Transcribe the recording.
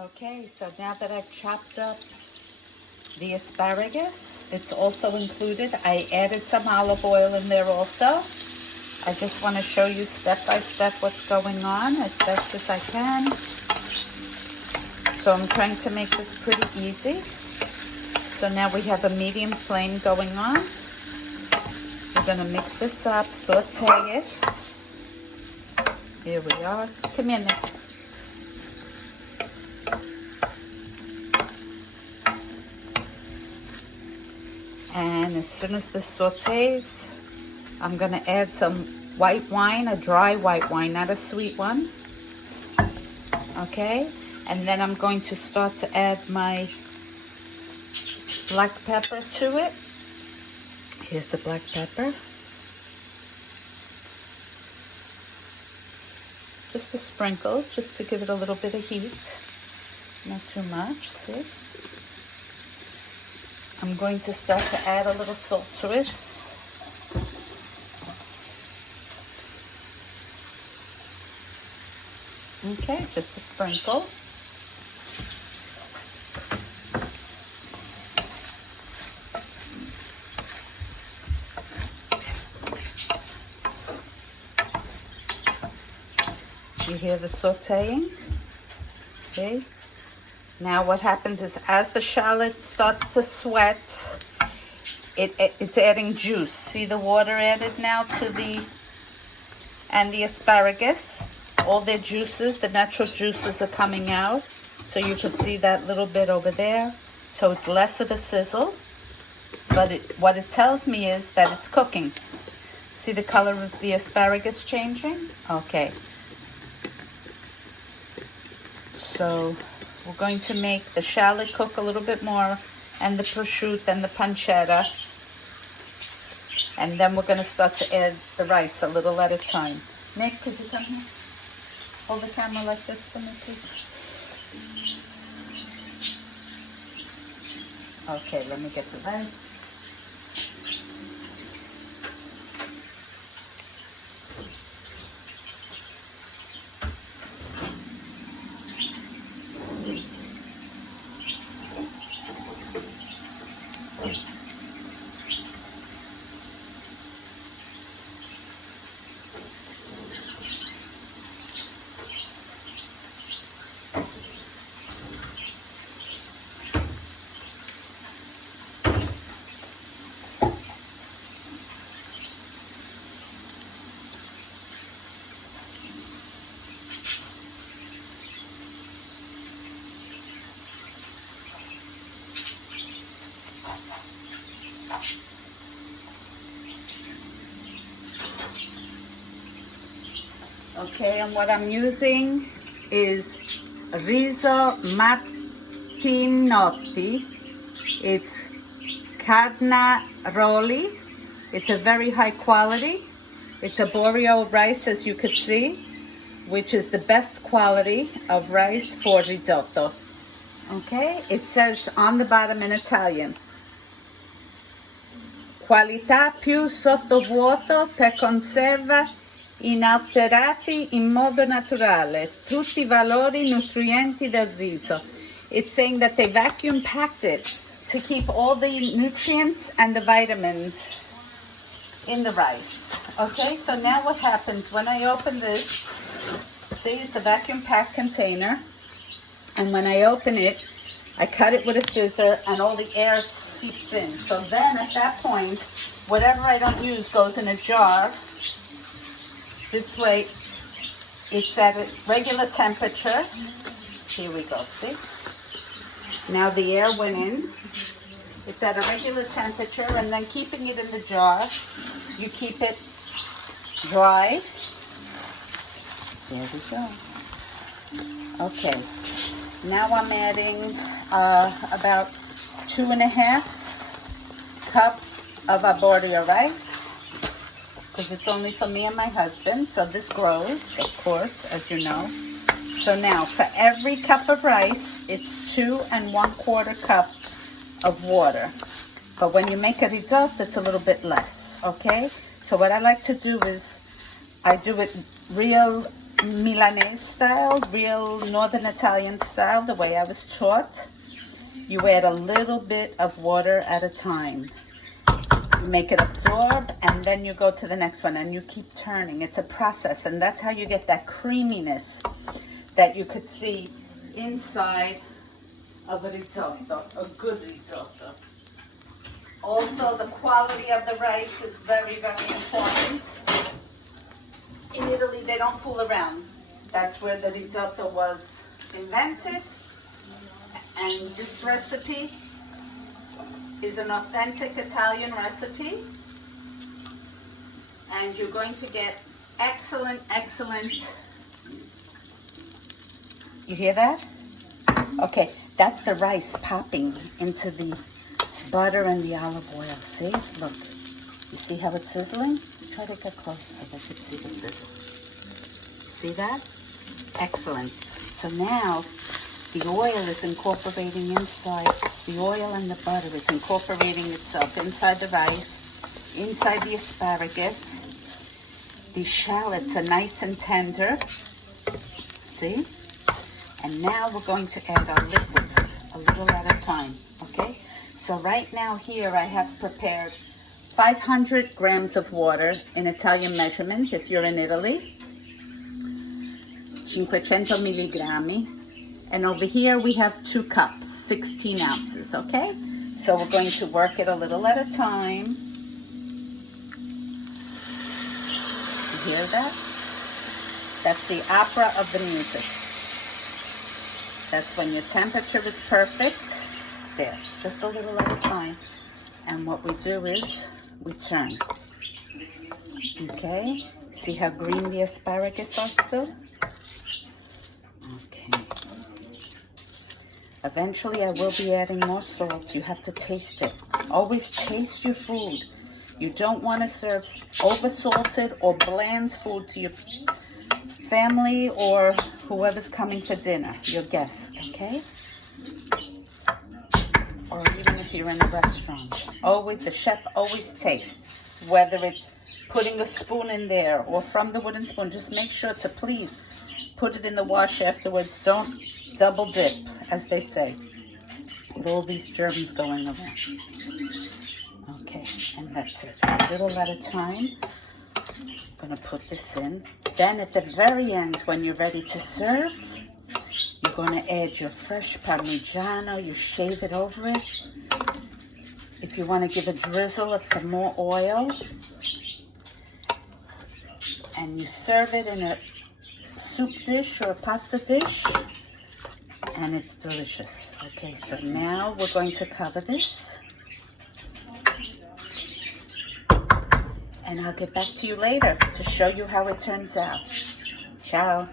Okay, so now that I've chopped up the asparagus, it's also included. I added some olive oil in there also. I just want to show you step by step what's going on as best as I can. So I'm trying to make this pretty easy. So now we have a medium flame going on. We're going to mix this up, saute it. Here we are. Come here, Nick. And as soon as this sautés, I'm going to add some white wine, a dry white wine, not a sweet one. Okay? And then I'm going to start to add my black pepper to it. Here's the black pepper. Just a sprinkle, just to give it a little bit of heat. Not too much, see? I'm going to start to add a little salt to it. Okay, just a sprinkle. You hear the sauteing? Okay. Now what happens is as the shallot starts to sweat, it's adding juice. See the water added now to the asparagus? All their juices, the natural juices are coming out. So you can see that little bit over there. So it's less of a sizzle. But what it tells me is that it's cooking. See the color of the asparagus changing? Okay. So we're going to make the shallot cook a little bit more, and the prosciutto and the pancetta. And then we're going to start to add the rice a little at a time. Nick, could you come here? Hold the camera like this for me, please. Okay, let me get the rice. Okay, and what I'm using is riso martinotti. It's carnaroli. It's a very high quality. It's Arborio rice, as you could see, which is the best quality of rice for risotto. Okay, it says on the bottom in Italian, qualità più sottovuoto per conserva inalterati in modo naturale tutti I valori nutrienti del riso. It's saying that they vacuum packed it to keep all the nutrients and the vitamins in the rice. Okay, so now what happens when I open this, see, it's a vacuum packed container, and when I open it, I cut it with a scissor and all the air seeps in. So then at that point, whatever I don't use goes in a jar. This way, it's at a regular temperature. Here we go, see? Now the air went in. It's at a regular temperature, and then keeping it in the jar, you keep it dry. There we go. Okay, now I'm adding about 2.5 cups of Arborio rice, because it's only for me and my husband, so this grows, of course, as you know. So now, for every cup of rice, it's 2 1/4 cup of water. But when you make a risotto, it's a little bit less, okay? So what I like to do is, I do it real Milanese style, real Northern Italian style, the way I was taught. You add a little bit of water at a time. You make it absorb, and then you go to the next one, and you keep turning. It's a process, and that's how you get that creaminess that you could see inside of a risotto, a good risotto. Also, the quality of the rice is very, very important. In Italy, they don't fool around. That's where the risotto was invented. And this recipe is an authentic Italian recipe. And you're going to get excellent, excellent. You hear that? Okay, that's the rice popping into the butter and the olive oil. See? Look. You see how it's sizzling? Try to get close so that you see the sizzle. See that? Excellent. So now the oil is incorporating inside, the oil and the butter is incorporating itself inside the rice, inside the asparagus. The shallots are nice and tender. See? And now we're going to add our liquid a little at a time. Okay? So right now here I have prepared 500 grams of water in Italian measurements if you're in Italy. 500 milligrammi. And over here we have 2 cups, 16 ounces, okay? So we're going to work it a little at a time. You hear that? That's the opera of the music. That's when your temperature is perfect. There, just a little at a time. And what we do is we turn. Okay? See how green the asparagus are still? Okay. Eventually I will be adding more salt. You have to taste it. Always taste your food. You don't want to serve over-salted or bland food to your family or whoever's coming for dinner, your guest, okay? Or even if you're in a restaurant. Always, the chef always tastes. Whether it's putting a spoon in there or from the wooden spoon, just make sure to please put it in the wash afterwards. Don't double dip, as they say, with all these germs going around. Okay, and that's it. A little at a time. I'm going to put this in. Then at the very end, when you're ready to serve, you're going to add your fresh Parmigiano. You shave it over it. If you want to give a drizzle of some more oil. And you serve it in a soup dish or a pasta dish. And it's delicious. Okay, so now we're going to cover this. And I'll get back to you later to show you how it turns out. Ciao.